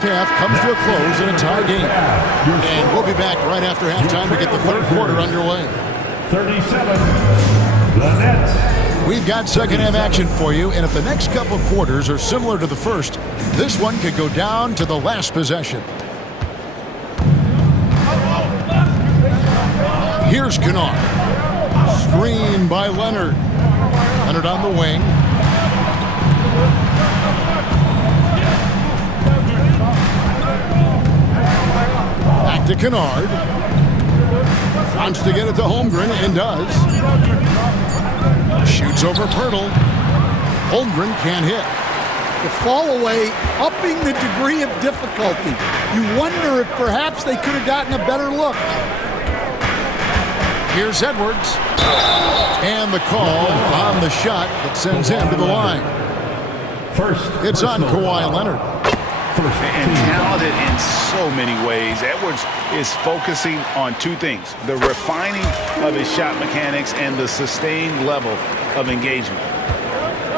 Half comes to a close in a tie game. And we'll be back right after halftime to get the third quarter underway. 37, the Nets. We've got second half action for you, and if the next couple quarters are similar to the first, this one could go down to the last possession. Here's Kennard. Screen by Leonard. Leonard on the wing. Back to Kennard. Wants to get it to Holmgren and does. Shoots over Pirtle. Holmgren can't hit. The fall away, upping the degree of difficulty. You wonder if perhaps they could have gotten a better look. Here's Edwards. And the call on the shot that sends him to the line. It's on Kawhi Leonard. And talented in so many ways. Edwards is focusing on two things: the refining of his shot mechanics and the sustained level of engagement.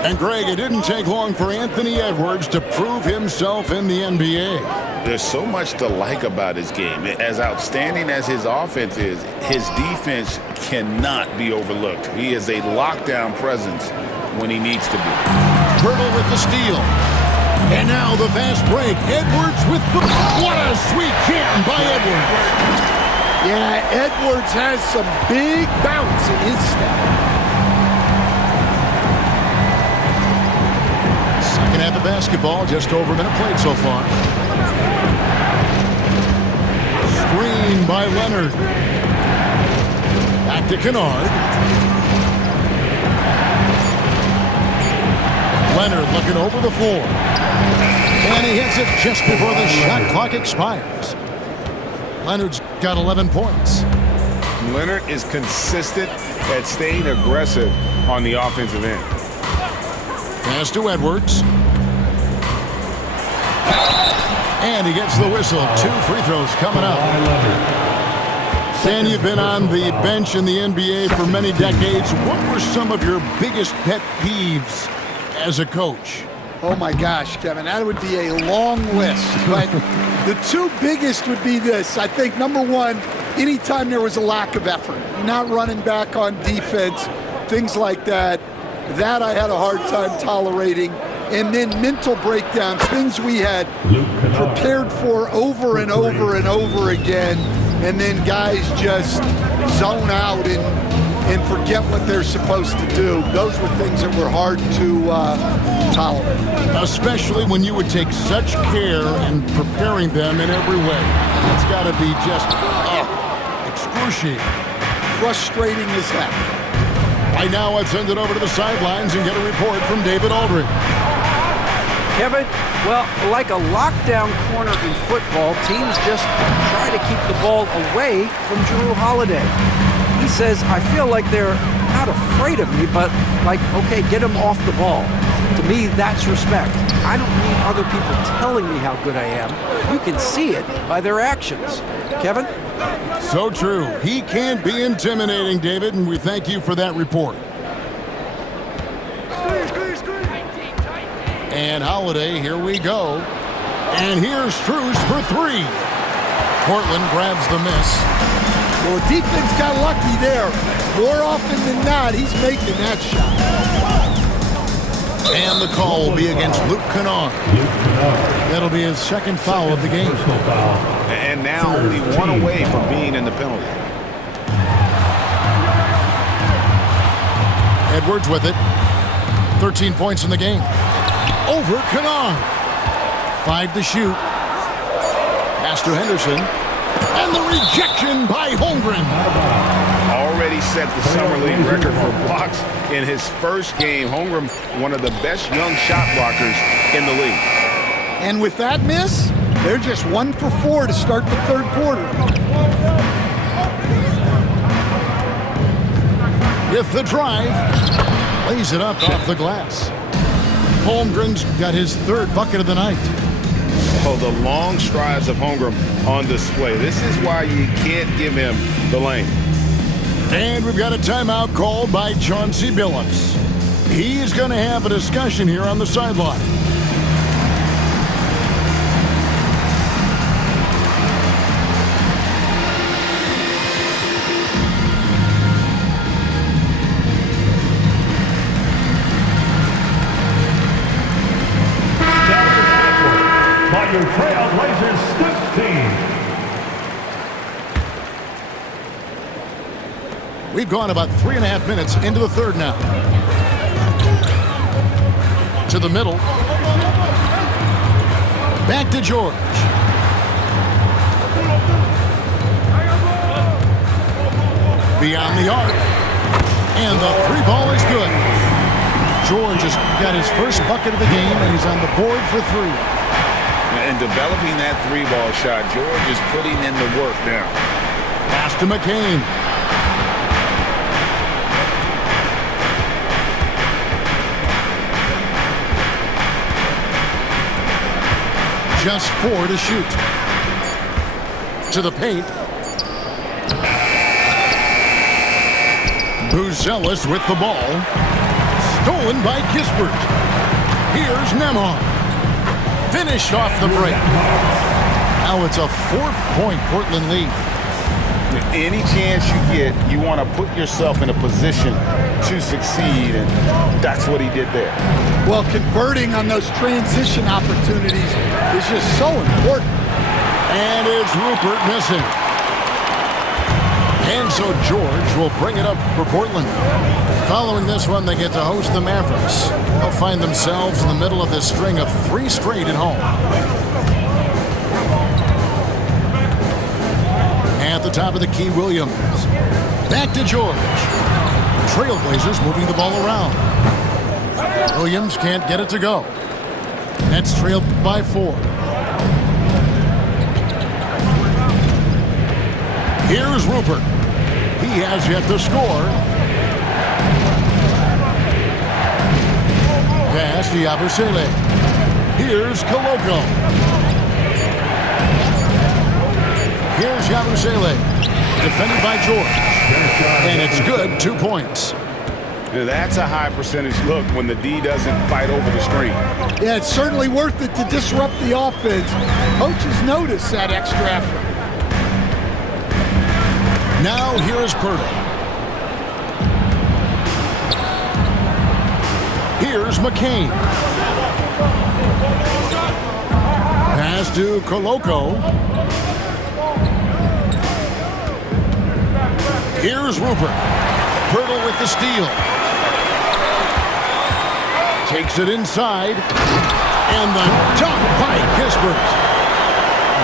And Greg, it didn't take long for Anthony Edwards to prove himself in the NBA. There's so much to like about his game. As outstanding as his offense is, his defense cannot be overlooked. He is a lockdown presence when he needs to be. Pirtle with the steal. And now the fast break. Edwards with the... What a sweet jam by Edwards. Yeah, Edwards has some big bounce in his step. Second half of basketball, just over a minute played so far. Screen by Leonard. Back to Kennard. Leonard looking over the floor. And he hits it just before the shot clock expires. Leonard's got 11 points. Leonard is consistent at staying aggressive on the offensive end. Pass to Edwards. And he gets the whistle. 2 free throws coming up. Dan, you've been on the bench in the NBA for many decades. What were some of your biggest pet peeves as a coach? Oh my gosh, Kevin, that would be a long list. But the two biggest would be this. I think number one, anytime there was a lack of effort, you're not running back on defense, things like that. That I had a hard time tolerating. And then mental breakdowns, things we had prepared for over and over and over again. And then guys just zone out and forget what they're supposed to do. Those were things that were hard to tolerate. Especially when you would take such care in preparing them in every way. It's got to be just excruciating. Frustrating as heck. Right now, let's send it over to the sidelines and get a report from David Aldridge. Kevin, well, like a lockdown corner in football, teams just try to keep the ball away from Jrue Holiday. He says, I feel like they're not afraid of me, but like, okay, get him off the ball. To me, that's respect. I don't need other people telling me how good I am. You can see it by their actions. Kevin? So true. He can't be intimidating, David, and we thank you for that report. And Holiday, here we go. And here's Strus for 3. Portland grabs the miss. Well, defense got lucky there. More often than not, he's making that shot. And the call will be against Luke Kennard. That'll be his second foul of the game. And now only one away from being in the penalty. Edwards with it. 13 points in the game. Over Kennard. 5 to shoot. Pass to Henderson. And the rejection by Holmgren. Already set the Summer League record for blocks in his first game. Holmgren, one of the best young shot blockers in the league. And with that miss, they're just 1 for 4 to start the third quarter. With the drive, lays it up off the glass. Holmgren's got his 3rd bucket of the night. Oh, the long strides of Holmgren on display. This is why you can't give him the lane. And we've got a timeout called by Chauncey Billups. He's going to have a discussion here on the sideline. on your TrailBlazers Studs team. We've gone about 3.5 minutes into the third now. To the middle. Back to George. Beyond the arc. And the three ball is good. George has got his first bucket of the game, and he's on the board for 3. And developing that 3-ball shot, George is putting in the work now. Pass to McCain. Just 4 to shoot. To the paint. Buzelis with the ball. Stolen by Kispert. Here's Nembhard. Finish off the break. Now it's a 4-point Portland lead. Any chance you get, you want to put yourself in a position to succeed, and that's what he did there. Well, converting on those transition opportunities is just so important. And it's Rupert missing. And so George will bring it up for Portland. Following this one, they get to host the Mavericks. They'll find themselves in the middle of this string of 3 straight at home. At the top of the key, Williams. Back to George. TrailBlazers moving the ball around. Williams can't get it to go. Nets trailed by 4. Here's Rupert. He has yet to score. Pass to Yabusele. Here's Koloko. Here's Yabusele. Defended by George. And it's good, 2 points. That's a high percentage look when the D doesn't fight over the screen. Yeah, it's certainly worth it to disrupt the offense. Coaches notice that extra effort. Now here's Pirtle. Here's McCain. Pass to Koloko. Here's Rupert. Pirtle with the steal. Takes it inside. And the dunk by Kispert.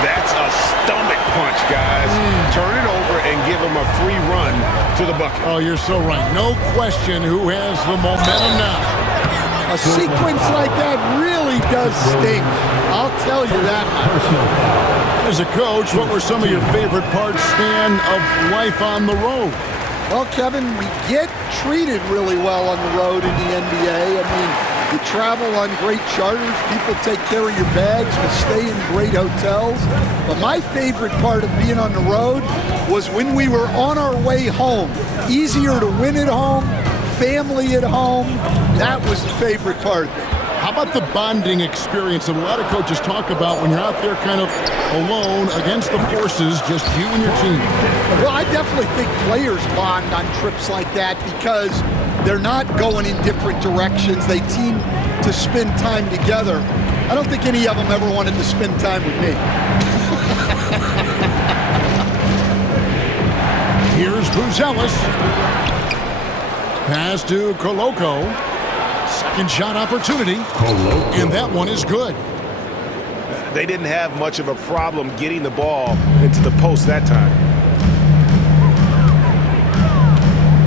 That's a stomach punch, guys. Turn it over and give him a free run to the bucket. Oh, you're so right. No question who has the momentum now. A sequence like that really does stink. I'll tell you that much. As a coach, what were some of your favorite parts, Stan, of life on the road? Well, Kevin, we get treated really well on the road in the NBA. I mean, you travel on great charters, people take care of your bags, we stay in great hotels. But my favorite part of being on the road was when we were on our way home. Easier to win at home, family at home. That was the favorite part of it. How about the bonding experience that a lot of coaches talk about when you're out there kind of alone against the forces, just you and your team? Well, I definitely think players bond on trips like that because they're not going in different directions. They team to spend time together. I don't think any of them ever wanted to spend time with me. Here's Buzelis. Pass to Koloko. Second shot opportunity. And that one is good. They didn't have much of a problem getting the ball into the post that time.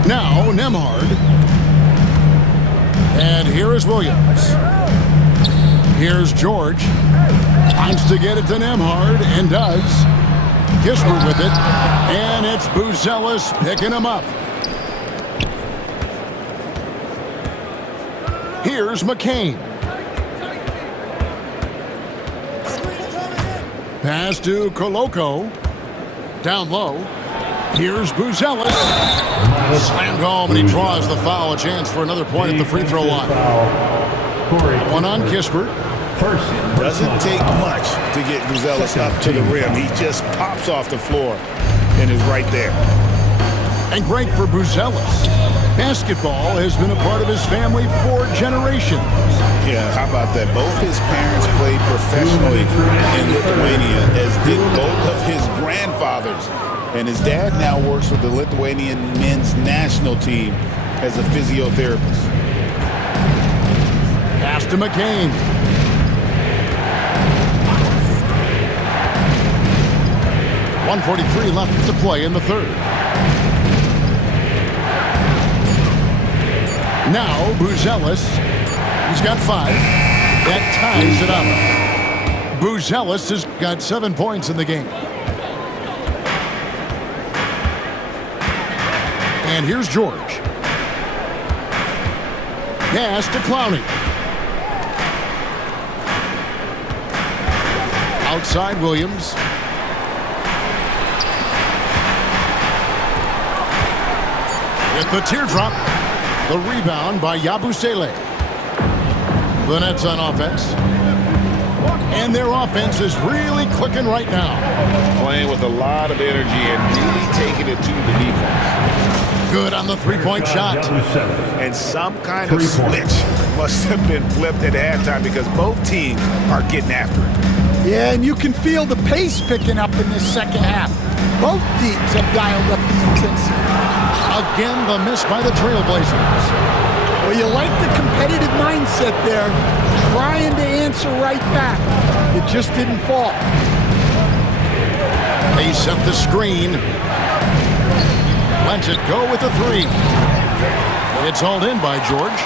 Now Nembhard. And here is Williams. Here's George. Wants to get it to Nembhard and does. Kispert with it. And it's Buzelis picking him up. Here's McCain. Pass to Koloko. Down low. Here's Buzelis. Slammed home, and he draws the foul. A chance for another point at the free throw line. One on Kispert. Doesn't take much to get Buzelis up to the rim. He just pops off the floor and is right there. And great for Buzelis. Basketball has been a part of his family for generations. Yeah, how about that? Both his parents played professionally in Lithuania, as did both of his grandfathers. And his dad now works with the Lithuanian men's national team as a physiotherapist. Pass to McCain. .143 left to play in the third. Now, Buzelis. He's got 5. That ties it up. Buzelis has got 7 points in the game. And here's George. Pass to Clowney. Outside Williams. With the teardrop. The rebound by Yabusele. The Nets on offense. And their offense is really clicking right now. Playing with a lot of energy and really taking it to the defense. Good on the three-point shot. And some kind of switch must have been flipped at halftime because both teams are getting after it. Yeah, and you can feel the pace picking up in this second half. Both teams have dialed up the intensity. Again, the miss by the TrailBlazers. Well, you like the competitive mindset there, trying to answer right back. It just didn't fall. They set the screen. Lets it go with a 3. It's hauled in by George.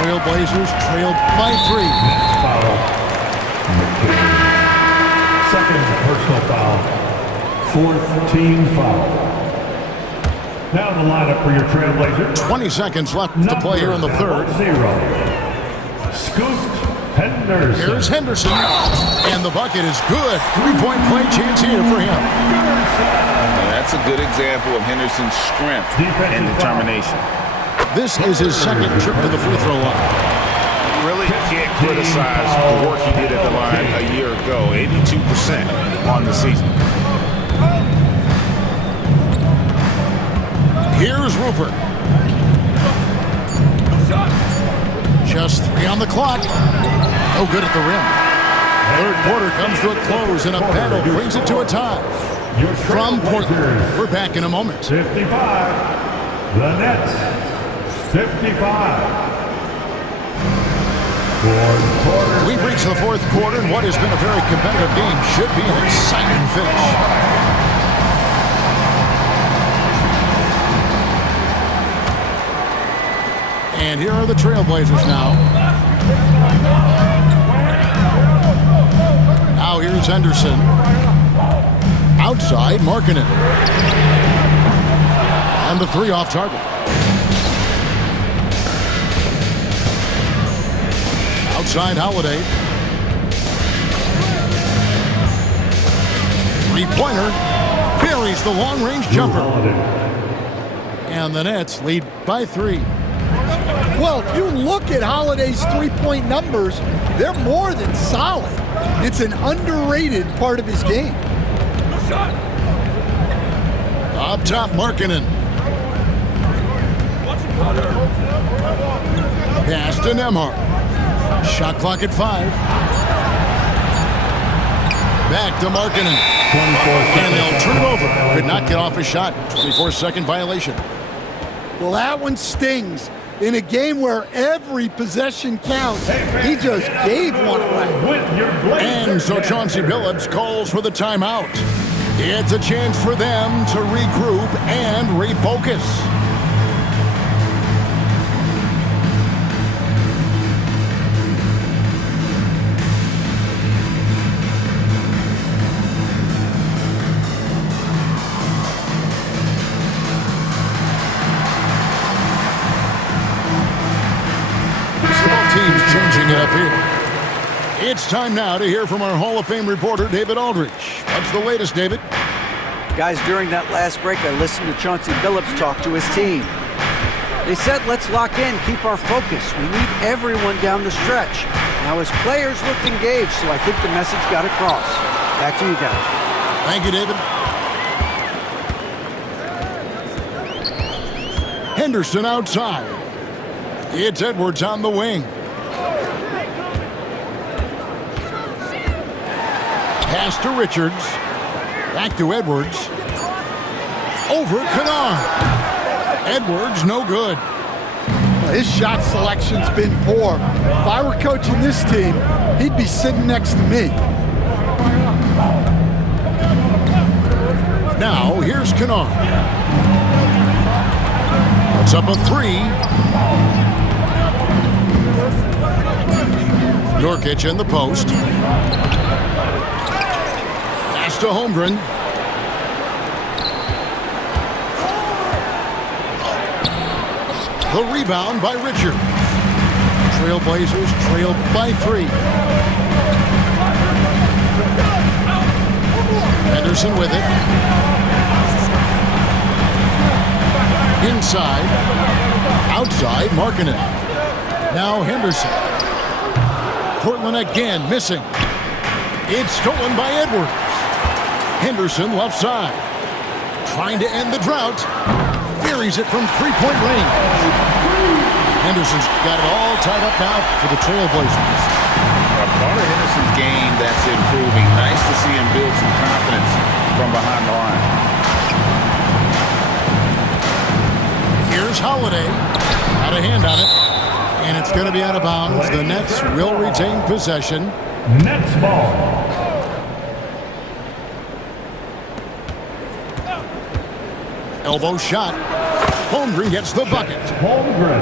TrailBlazers trailed by 3. Foul. Second personal foul. 4th team foul. Now the lineup for your TrailBlazers. 20 seconds left to play here in the third. 0. Scoot Henderson. Here's Henderson. And the bucket is good. 3-point play chance here for him. That's a good example of Henderson's strength and determination. This is his second trip to the free throw line. Really can't criticize the work he did at the line a year ago. 82% on the season. Here's Rupert. Just 3 on the clock. No good at the rim. Third quarter comes to a close, and a battle brings it to a tie. From Portland, we're back in a moment. 55. The Nets. 55. We've reached the fourth quarter, and what has been a very competitive game should be an exciting finish. And here are the TrailBlazers now. Now here's Henderson. Outside, Markkanen. And the 3 off target. Outside Holiday. 3-pointer. Buries the long-range jumper. And the Nets lead by 3. Well, if you look at Holiday's three-point numbers, they're more than solid. It's an underrated part of his game. Up top, Markkanen. Pass to Nembhard. Shot clock at 5. Back to Markkanen. And they'll turn it over. Could not get off a shot. 24-second violation. Well, that one stings. In a game where every possession counts, he just gave one away. And so Chauncey Billups calls for the timeout. It's a chance for them to regroup and refocus. Changing it up here. It's time now to hear from our Hall of Fame reporter, David Aldridge. What's the latest, David? Guys, during that last break, I listened to Chauncey Billups talk to his team. They said, let's lock in, keep our focus. We need everyone down the stretch. Now, his players looked engaged, so I think the message got across. Back to you guys. Thank you, David. Henderson outside. It's Edwards on the wing. Pass to Richards. Back to Edwards. Over Kennard. Edwards, no good. His shot selection's been poor. If I were coaching this team, he'd be sitting next to me. Now, here's Kennard. Puts up a three. Nurkic in the post. Pass to Holmgren. The rebound by Richard. TrailBlazers trailed by 3. Henderson with it. Inside. Outside, marking it. Now Henderson. Portland again, missing. It's stolen by Edwards. Henderson left side. Trying to end the drought. Buries it from three-point range. Henderson's got it all tied up now for the TrailBlazers. Part of Henderson's game that's improving. Nice to see him build some confidence from behind the line. Here's Holiday. Had a hand on it. And it's going to be out of bounds. The Nets will retain possession. Nets ball. Elbow shot. Holmgren gets the bucket. Holmgren.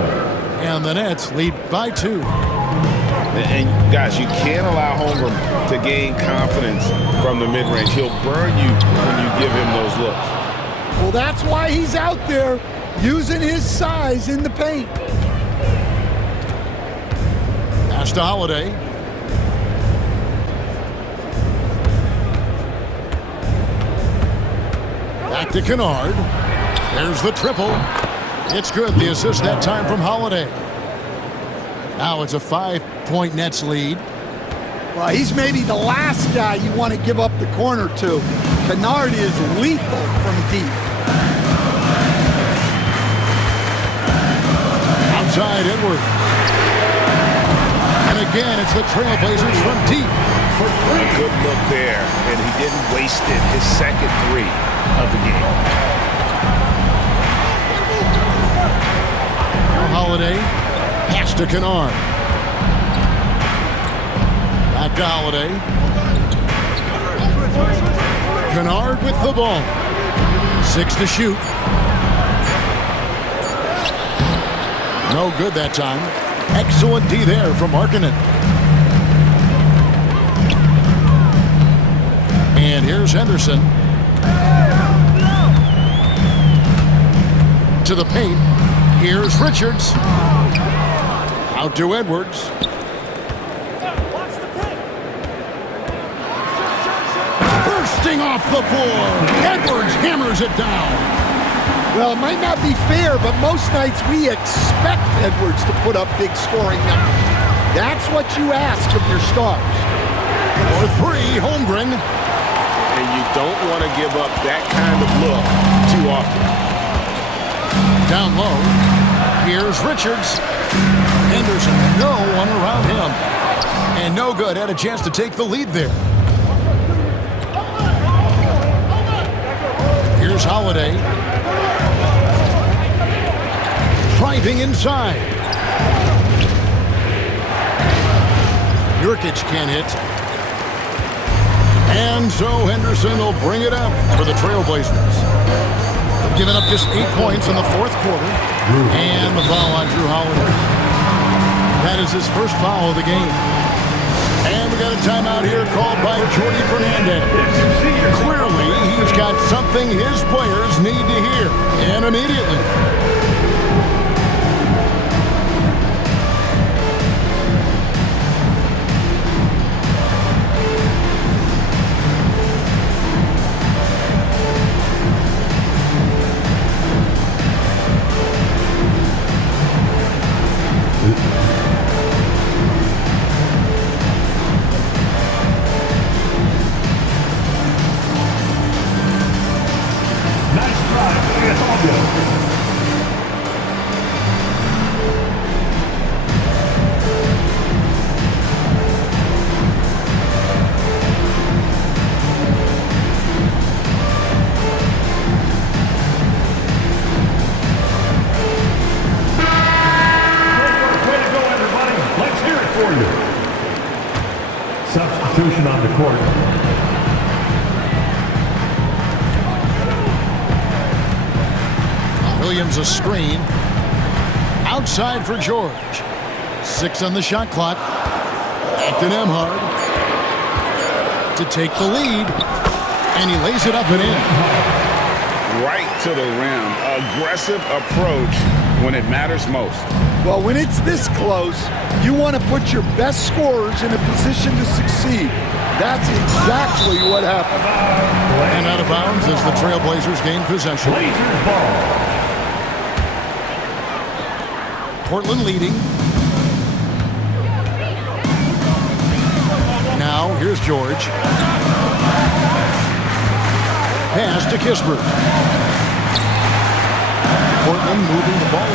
And the Nets lead by 2. And guys, you can't allow Holmgren to gain confidence from the mid-range. He'll burn you when you give him those looks. Well, that's why he's out there using his size in the paint. Pass to Holiday. Back to Kennard. There's the triple. It's good. The assist that time from Holiday. Now it's a 5-point Nets lead. Well, he's maybe the last guy you want to give up the corner to. Kennard is lethal from deep. Outside Edwards. And again, it's the TrailBlazers from deep. A good look there, and he didn't waste it. His second 3 of the game. Holiday. Pass to Kennard. Back to Holiday. Kennard with the ball. 6 to shoot. No good that time. Excellent D there from Markkanen. And here's Henderson. To the paint. Here's Richards. Out to Edwards. Bursting off the floor. Edwards hammers it down. Well, it might not be fair, but most nights we expect Edwards to put up big scoring numbers. That's what you ask of your stars. For 3, Holmgren. And you don't want to give up that kind of look too often. Down low. Here's Richards. Henderson, no one around him. And no good. Had a chance to take the lead there. Here's Holiday. Driving inside. Nurkic can't hit. And so Henderson will bring it up for the TrailBlazers. Giving up just 8 points in the 4th quarter. And the foul on Jrue Holiday. That is his first foul of the game. And we got a timeout here called by Jordy Fernandez. Clearly, he's got something his players need to hear. And immediately. Williams a screen. Outside for George. 6 on the shot clock. Back to Nembhard to take the lead. And he lays it up and in. Right to the rim. Aggressive approach when it matters most. Well, when it's this close, you want to put your best scorers in a position to succeed. That's exactly what happened. And out of bounds as the TrailBlazers gain possession. Blazers ball. Portland leading. Now, here's George. Pass to Kispert. Portland moving the ball.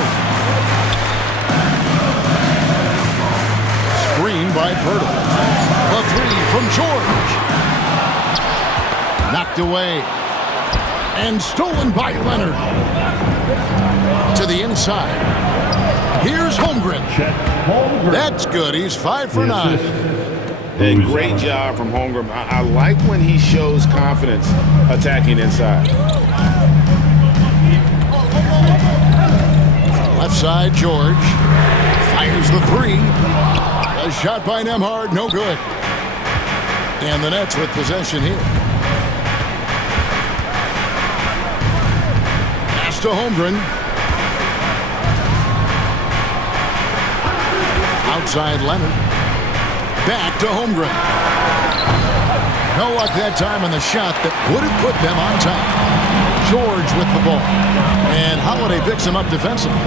Screen by Pirtle. The 3 from George. Knocked away. And stolen by Leonard. To the inside. Here's Holmgren. That's good. He's 5 for 9. And great job from Holmgren. I like when he shows confidence attacking inside. Left side, George. Fires the 3. A shot by Nembhard, no good. And the Nets with possession here. Pass to Holmgren. Outside Leonard. Back to Holmgren. No luck that time on the shot that would have put them on top. George with the ball. And Holiday picks him up defensively.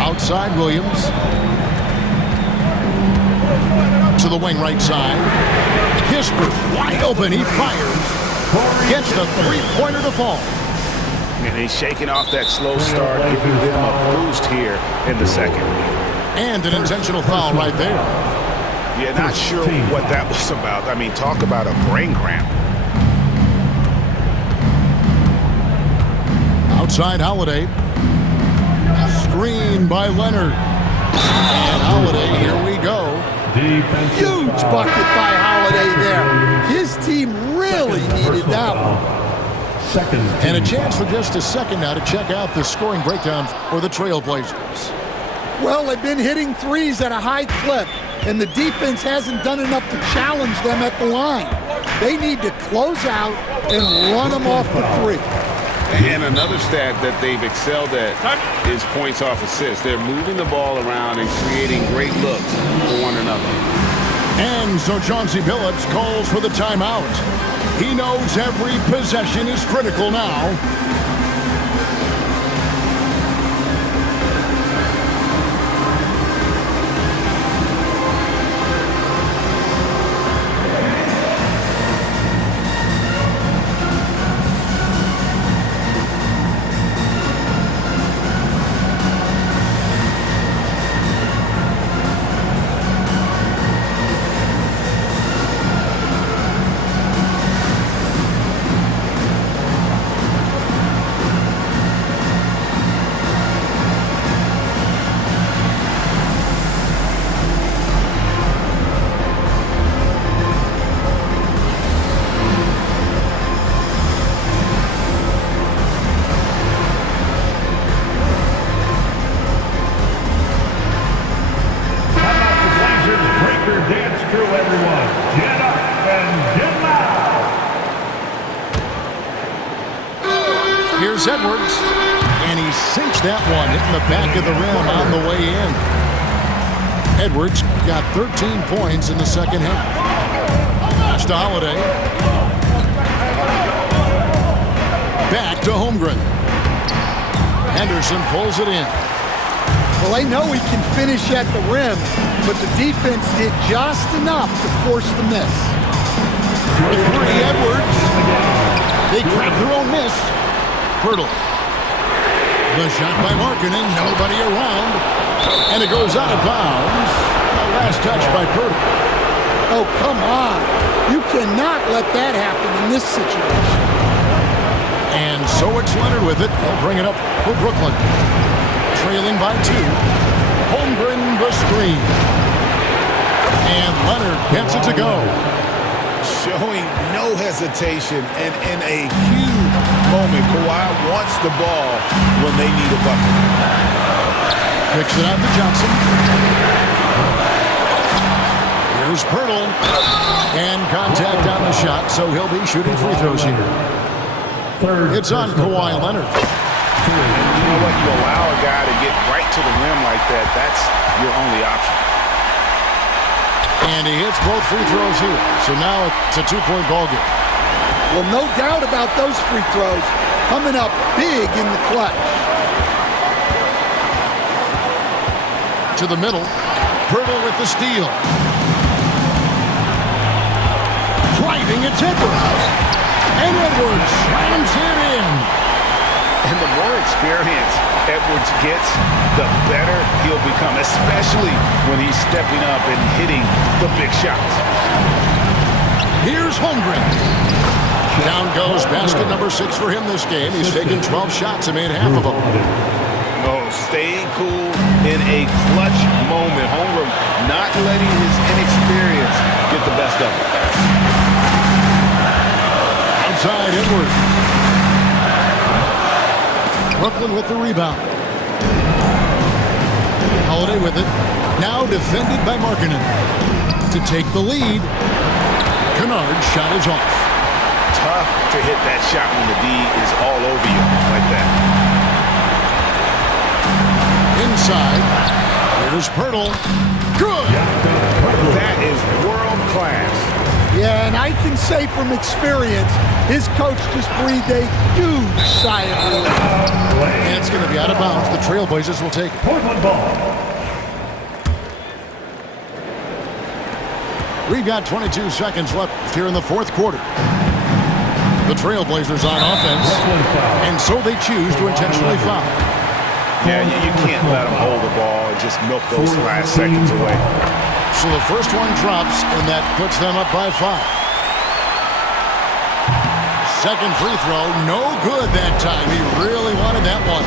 Outside Williams. To the wing right side. Kispert wide open. He fires. Gets the 3-pointer to fall. And he's shaking off that slow start, giving them a boost here in the second. And an intentional foul right there. Yeah, not sure what that was about. I mean, talk about a brain cramp. Outside Holiday. Screen by Leonard. And Holiday, here we go. Huge bucket by Holiday there. His team really needed that one. And a chance for just a second now to check out the scoring breakdown for the TrailBlazers. Well, they've been hitting threes at a high clip, and the defense hasn't done enough to challenge them at the line. They need to close out and run them off the 3. And another stat that they've excelled at is points off assists. They're moving the ball around and creating great looks for one another. And so Chauncey Billups calls for the timeout. He knows every possession is critical now. Here's Edwards, and he sinks that one, hitting the back of the rim on the way in. Edwards got 13 points in the second half. Pass to Holiday. Back to Holmgren. Henderson pulls it in. Well, they know he can finish at the rim, but the defense did just enough to force the miss. For 3, Edwards. They grab their own miss. Pirtle. The shot by Markkanen, nobody around, and it goes out of bounds. Last touch by Pirtle. Oh, come on. You cannot let that happen in this situation. And so it's Leonard with it. They'll bring it up for Brooklyn. Trailing by 2. Holmgren the screen. And Leonard gets it to go. showing no hesitation, and in a huge moment, Kawhi wants the ball when they need a bucket. Kicks it out to Johnson. Here's Pirtle. And contact on the shot, so he'll be shooting free throws here. It's on Kawhi Leonard. You know what? You allow a guy to get right to the rim like that, that's your only option. And he hits both free throws here. So now it's a two-point ball game. Well, no doubt about those free throws coming up big in the clutch. To the middle. Pirtle with the steal. Driving a Edwards. And Edwards slams it in. And the more experience Edwards gets, the better he'll become, especially when he's stepping up and hitting the big shots. Here's Holmgren. Down goes basket number 6 for him this game. He's taken 12 shots and made half of them. Oh, staying cool in a clutch moment. Holmgren not letting his inexperience get the best of him. Outside Edwards. Brooklyn with the rebound. Holiday with it. Now defended by Markkanen. To take the lead. Kennard's shot is off. Tough to hit that shot when the D is all over you like that. Inside. Here's Pirtle. Good. That is world class. Yeah, and I can say from experience, his coach just breathed a huge sigh of relief. And it's going to be out of bounds. The Trailblazers will take it. Portland ball. We've got 22 seconds left here in the fourth quarter. The Trailblazers on offense, and so they choose to intentionally foul. Yeah, you can't let them hold the ball and just milk those last seconds away. So the first one drops, and that puts them up by 5. Second free throw, no good that time. He really wanted that one.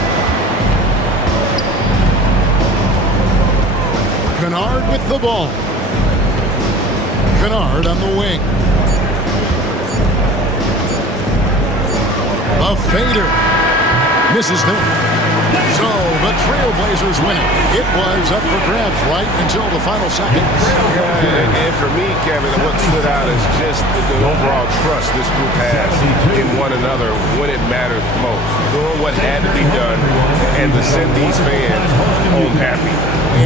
Kennard with the ball. Kennard on the wing. A fader. Misses there. So the Trailblazers win it. It was up for grabs right until the final second. And for me, Kevin, what stood out is just the overall trust this group has in one another when it mattered most. Doing what had to be done and to send these fans home happy.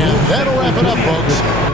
And that'll wrap it up, folks.